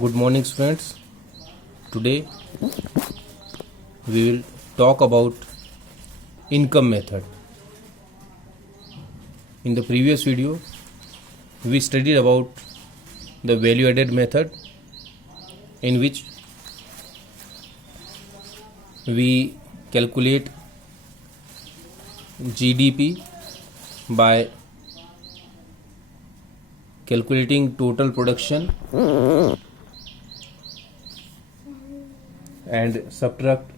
Good morning, students. Today we will talk about income method. In the previous video, we studied about the value added method, in which we calculate GDP by calculating total production and subtract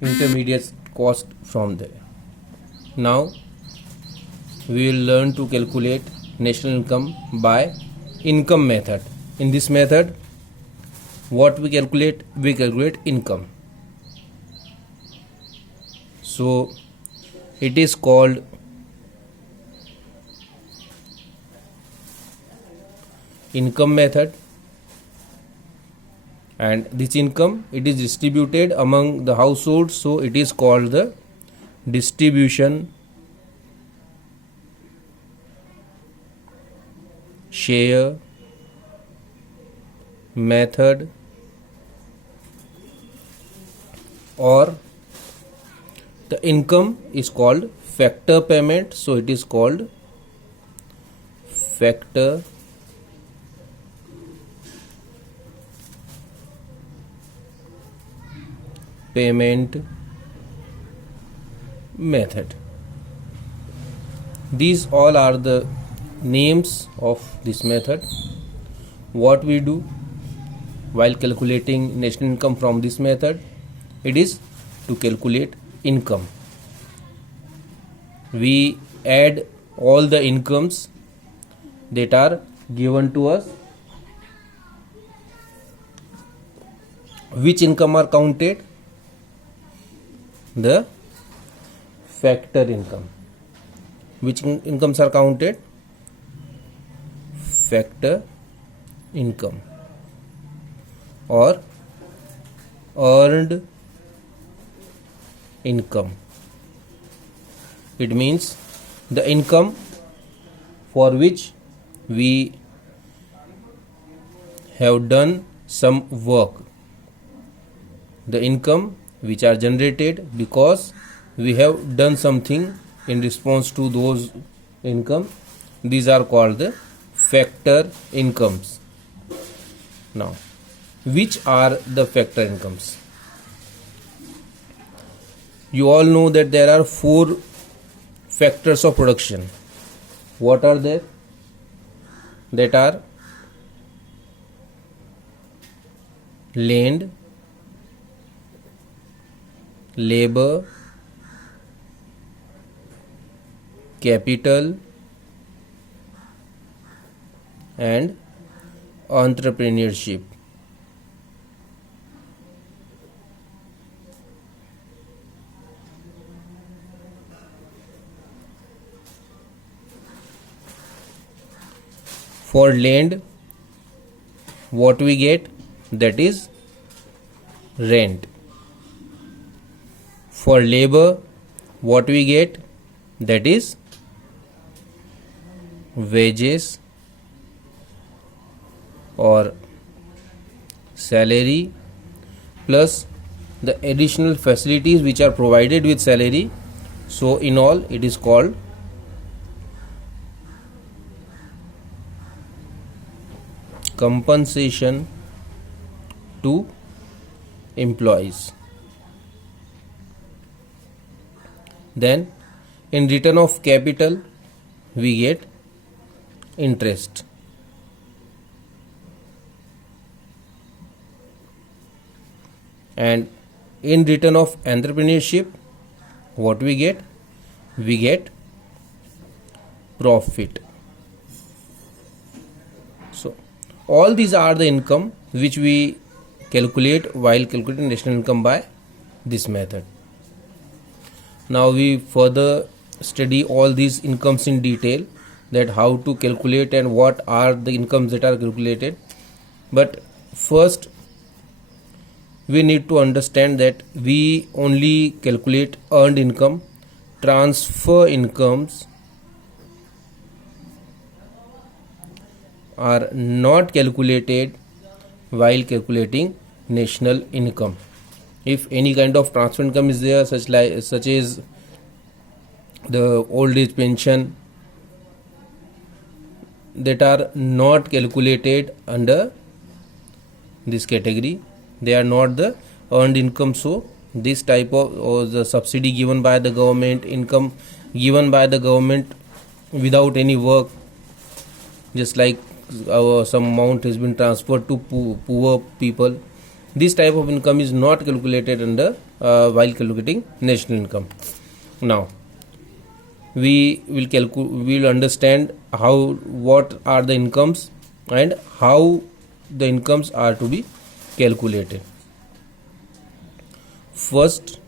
intermediate cost from there. Now we will learn to calculate national income by income method. In this method, what we calculate income. So it is called income method, and this income, it is distributed among the households, so it is called the distribution share method, or the income is called factor payment, so it is called factor payment method. These all are the names of this method. What we do while calculating national income from this method, it is to calculate income. We add all the incomes that are given to us. Which income are counted? The factor income. Which incomes are counted? Factor income or earned income. It means the income for which we have done some work, the income which are generated because we have done something in response to those income. These are called the factor incomes. Now, which are the factor incomes? You all know that there are 4 factors of production. What are they? That are land, labor, capital, and entrepreneurship. For land, what we get, that is rent. For labor, what we get, that is wages or salary, plus the additional facilities which are provided with salary. So in all, it is called compensation to employees. Then in return of capital, we get interest. And in return of entrepreneurship, what we get? We get profit. So all these are the income which we calculate while calculating national income by this method. Now we further study all these incomes in detail, that how to calculate and what are the incomes that are calculated. But first we need to understand that we only calculate earned income. Transfer incomes are not calculated while calculating national income. If any kind of transfer income is there, such as the old age pension, that are not calculated under this category, they are not the earned income. So this type of, or the subsidy given by the government, income given by the government without any work, just like some amount has been transferred to poor people, this type of income is not calculated under while calculating national income. Now we will understand what are the incomes and how the incomes are to be calculated. First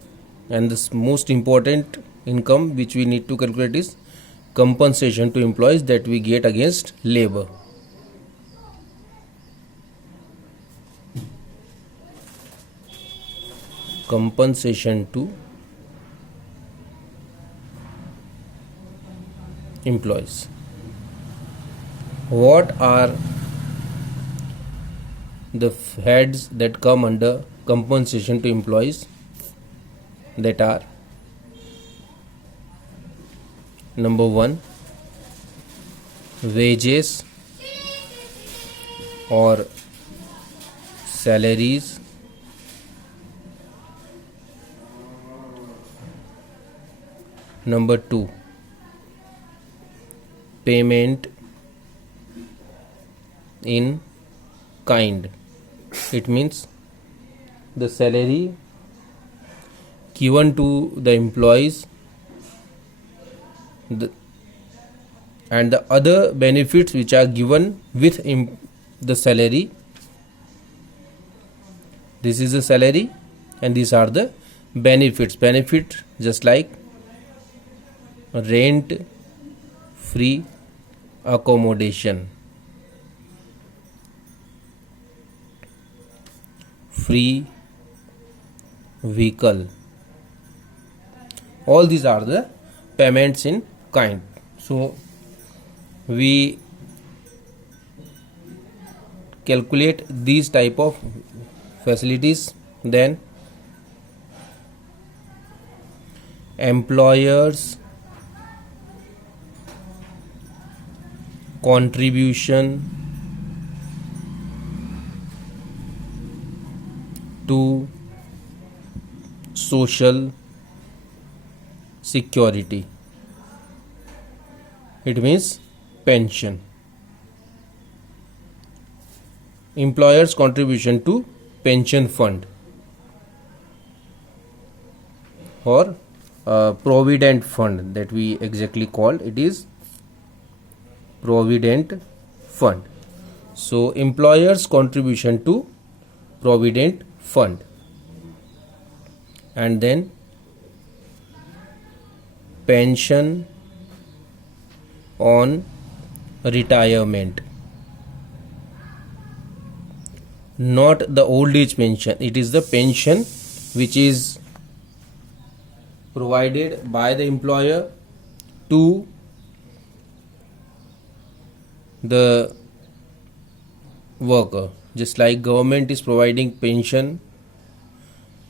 and the most important income which we need to calculate is compensation to employees that we get against labor. Compensation to employees. What are the heads that come under compensation to employees? That are: number 1, wages or salaries. Number 2, payment in kind. It means the salary given to the employees and the other benefits which are given with the salary. This is the salary and these are the benefits. Benefit just like rent, free accommodation, free vehicle. All these are the payments in kind. So we calculate these type of facilities. Then employers contribution to social security. It means pension. Employers contribution to pension fund or provident fund, that we exactly call it is provident fund. So employers contribution to provident fund, and then pension on retirement, not the old age pension. It is the pension which is provided by the employer to the worker, just like government is providing pension.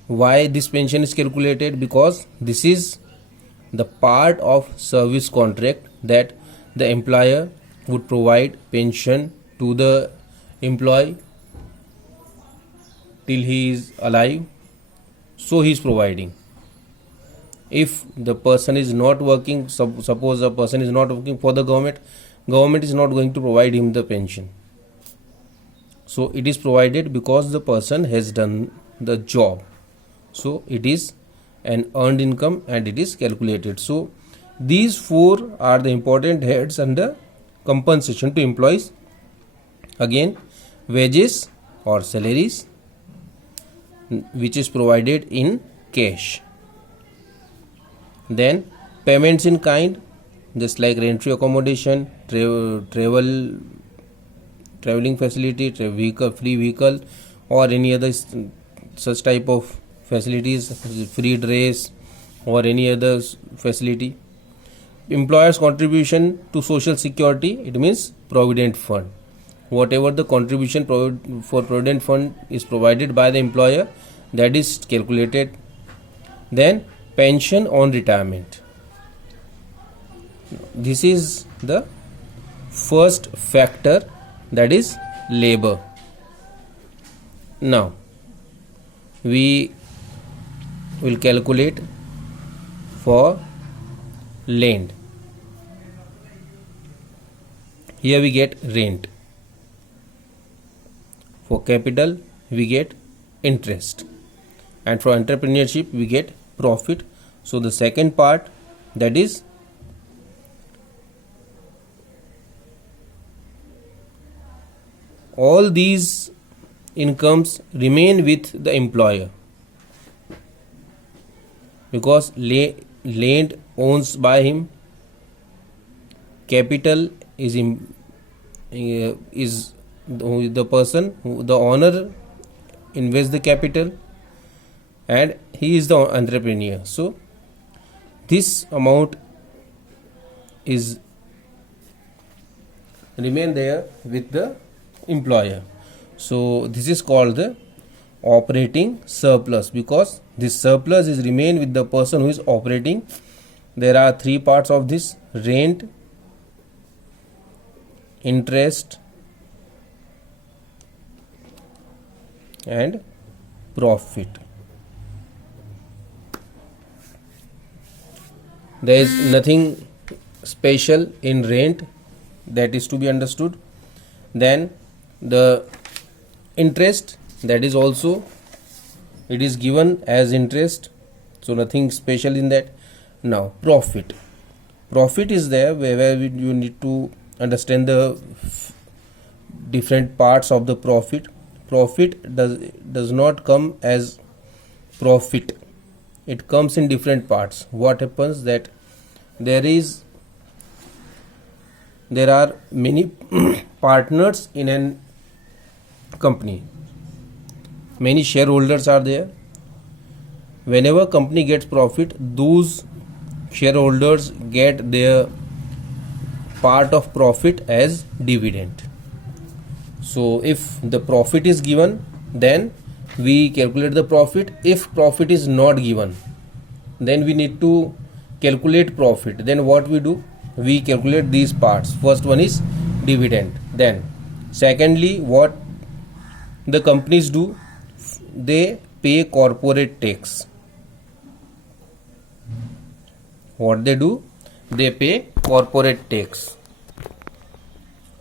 Why this pension is calculated? Because this is the part of service contract that the employer would provide pension to the employee till he is alive, so he is providing. If the person is not working, suppose a person is not working for the government is not going to provide him the pension. So it is provided because the person has done the job. So it is an earned income and it is calculated. So these 4 are the important heads under compensation to employees. Again, wages or salaries, which is provided in cash. Then payments in kind, just like rent-free accommodation, traveling facility, free vehicle, or any other such type of facilities, free dress or any other facility. Employers contribution to social security, it means provident fund. whatever the contribution for provident fund is provided by the employer, that is calculated. Then pension on retirement. This is the first factor, that is labor. Now we will calculate for land. Here we get rent. For capital we get interest, and for entrepreneurship we get profit. So the second part, that is all these incomes remain with the employer, because land owns by him, capital is the person the owner invests the capital, and he is the entrepreneur. So this amount is remain there with the employer. So this is called the operating surplus, because this surplus is remain with the person who is operating. There are three parts of this: rent, interest, and profit. There is nothing special in rent, that is to be understood. Then the interest, that is also, it is given as interest, so nothing special in that. Now profit is there, where you need to understand the different parts of the profit. Does not come as profit, it comes in different parts. What happens that there are many partners in an company, many shareholders are there. Whenever company gets profit, those shareholders get their part of profit as dividend. So if the profit is given, then we calculate the profit. If profit is not given, then we need to calculate profit. Then what we do, we calculate these parts. First one is dividend. Then secondly, what the companies do, they pay corporate tax. What they do, they pay corporate tax.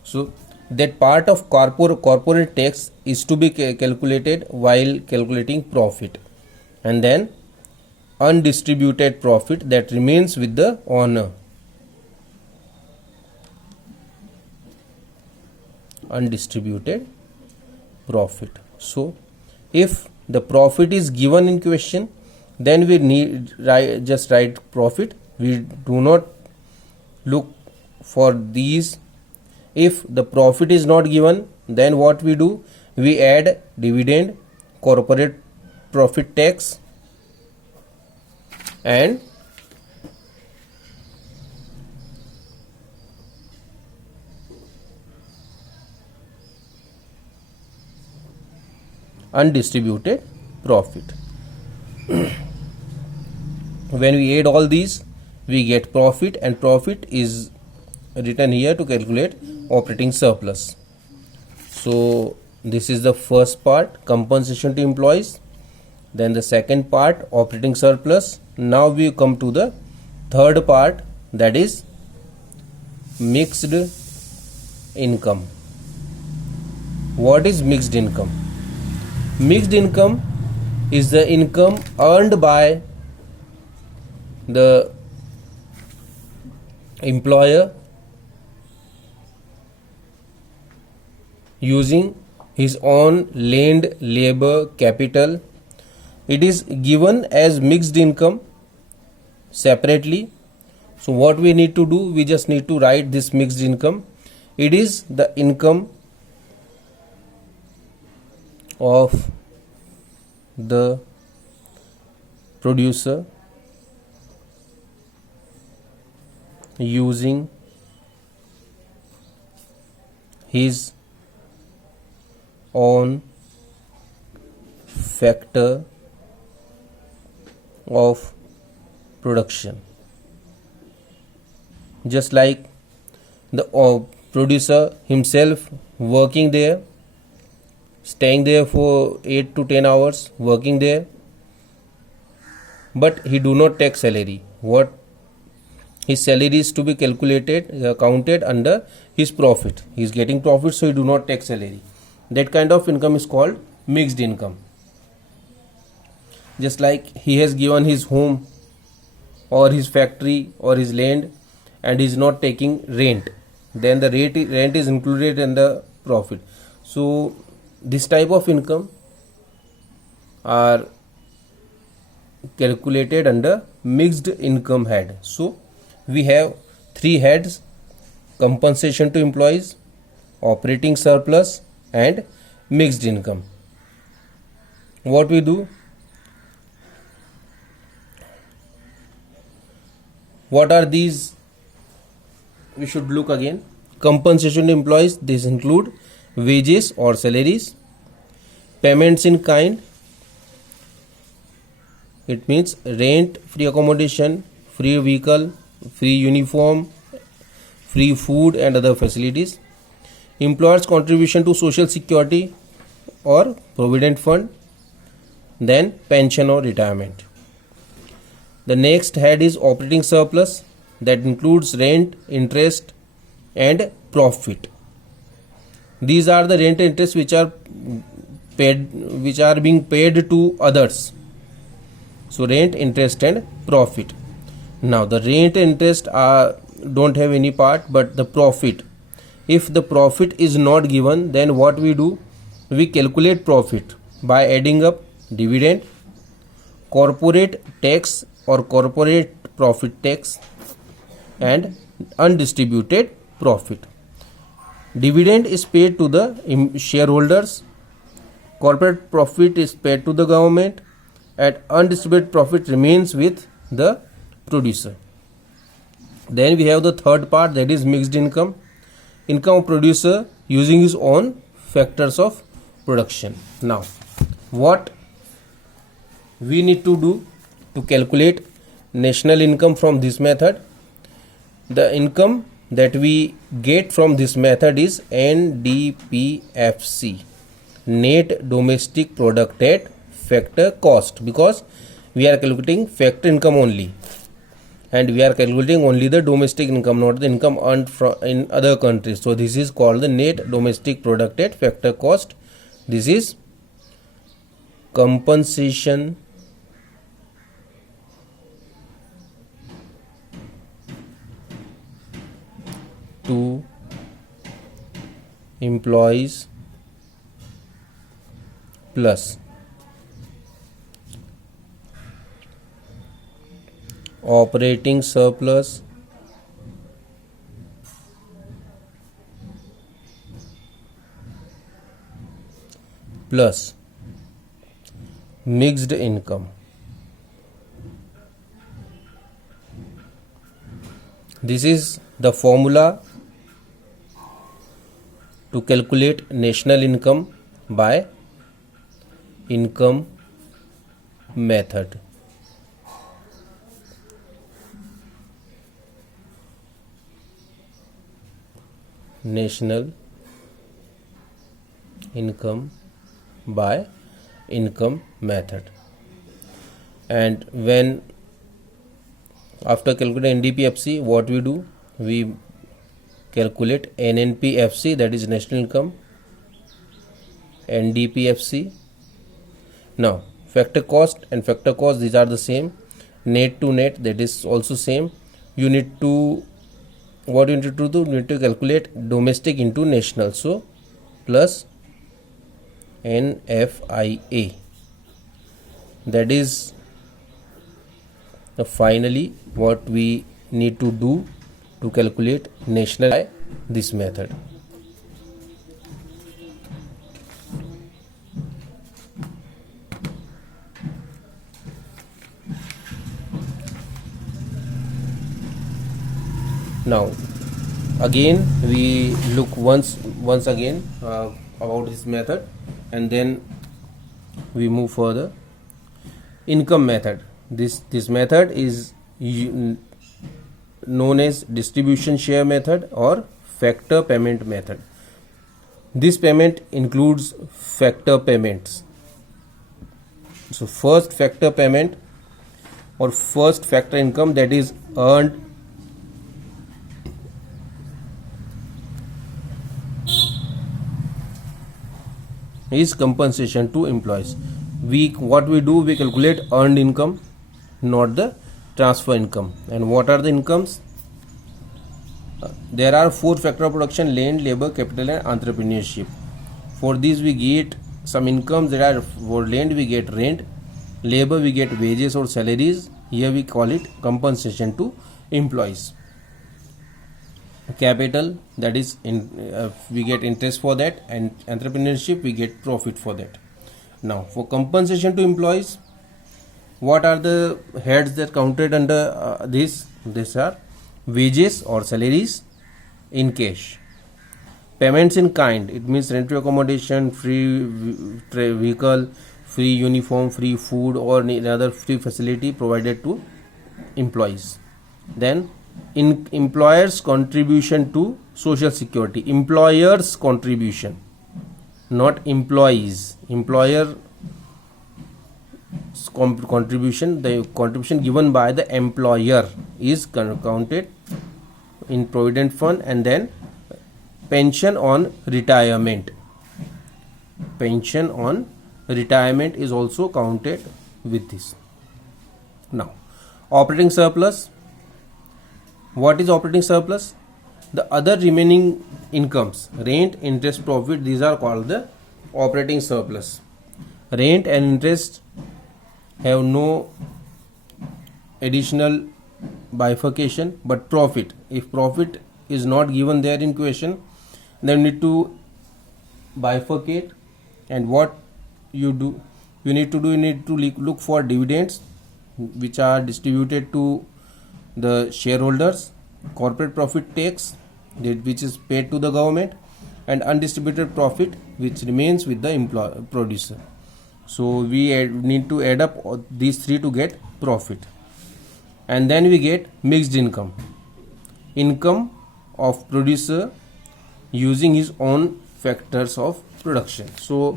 So that part of corporate tax is to be calculated while calculating profit. And then undistributed profit, that remains with the owner. Undistributed profit. So if the profit is given in question, then we need just write profit. We do not look for these. If the profit is not given, then what we do, we add dividend, corporate profit tax, and undistributed profit. When we add all these, we get profit, and profit is written here to calculate operating surplus. So this is the first part, compensation to employees. Then the second part, operating surplus. Now we come to the third part, that is mixed income. What is mixed income? Mixed income is the income earned by the employer using his own land, labor, capital. It is given as mixed income separately. So what we need to do, we just need to write this mixed income. It is the income of the producer using his on factor of production. Just like the producer himself working there, staying there for 8 to 10 hours, working there, but he do not take salary. What his salary is to be calculated, counted under his profit. He is getting profit, so he do not take salary. That kind of income is called mixed income. Just like he has given his home or his factory or his land and is not taking rent, then the rent is included in the profit. So this type of income are calculated under mixed income head. So we have three heads: compensation to employees, operating surplus, and mixed income. What we do? What are these? We should look again. Compensation to employees, this include wages or salaries, payments in kind, it means rent, free accommodation, free vehicle, free uniform, free food and other facilities, employers contribution to social security or provident fund, then pension or retirement. The next head is operating surplus, that includes rent, interest and profit. These are the rent and interest which are being paid to others. So rent, interest and profit. Now the rent and interest don't have any part, but the profit. If the profit is not given, then what we do? We calculate profit by adding up dividend, corporate tax or corporate profit tax, and undistributed profit. Dividend is paid to the shareholders, corporate profit is paid to the government, and undistributed profit remains with the producer. Then we have the third part, that is mixed income. Income of producer using his own factors of production. Now what we need to do to calculate national income from this method? The income that we get from this method is NDPFC, net domestic product at factor cost, because we are calculating factor income only and we are calculating only the domestic income, not the income earned in other countries. So this is called the net domestic product at factor cost. This is compensation to employees plus operating surplus plus mixed income. This is the formula to calculate national income by income method. National income by income method. And when after calculating NDPFC, what we do? We calculate NNPFC, that is national income, NDPFC. Now factor cost and factor cost, these are the same. Net to net, that is also same. You need to, what you need to do? You need to calculate domestic into national. So plus NFIA, that is finally what we need to do to calculate national by this method. Now again we look once again about this method, and then we move further. Income method. This method is known as distribution share method or factor payment method. This payment includes factor payments. So first factor payment or first factor income that is earned is compensation to employees. What we do, we calculate earned income, not the transfer income. And what are the incomes? There are 4 factors of production: land, labor, capital, and entrepreneurship. For these we get some incomes that are: for land we get rent, labor we get wages or salaries, here we call it compensation to employees. Capital, that is we get interest for that, and entrepreneurship we get profit for that. Now for compensation to employees, what are the heads that counted under this? These are wages or salaries in cash, payments in kind, it means rent to accommodation, free vehicle, free uniform, free food, or any other free facility provided to employees. Then in employers contribution to social security, employers contribution, not employees. Employer contribution, the contribution given by the employer is counted in provident fund. And then pension on retirement, pension on retirement is also counted with this. Now operating surplus. What is operating surplus? The other remaining incomes, rent, interest, profit, these are called the operating surplus. Rent and interest have no additional bifurcation, but profit, if profit is not given there in question, then you need to bifurcate. And what you need to look for dividends which are distributed to the shareholders, corporate profit tax which is paid to the government, and undistributed profit which remains with the producer. So we need to add up these 3 to get profit. And then we get mixed income, income of producer using his own factors of production. So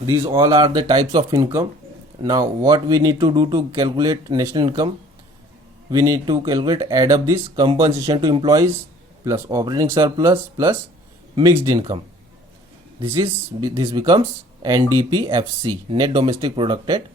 these all are the types of income. Now what we need to do to calculate national income? We need to calculate, add up this compensation to employees plus operating surplus plus mixed income. This becomes NDPFC, net domestic product at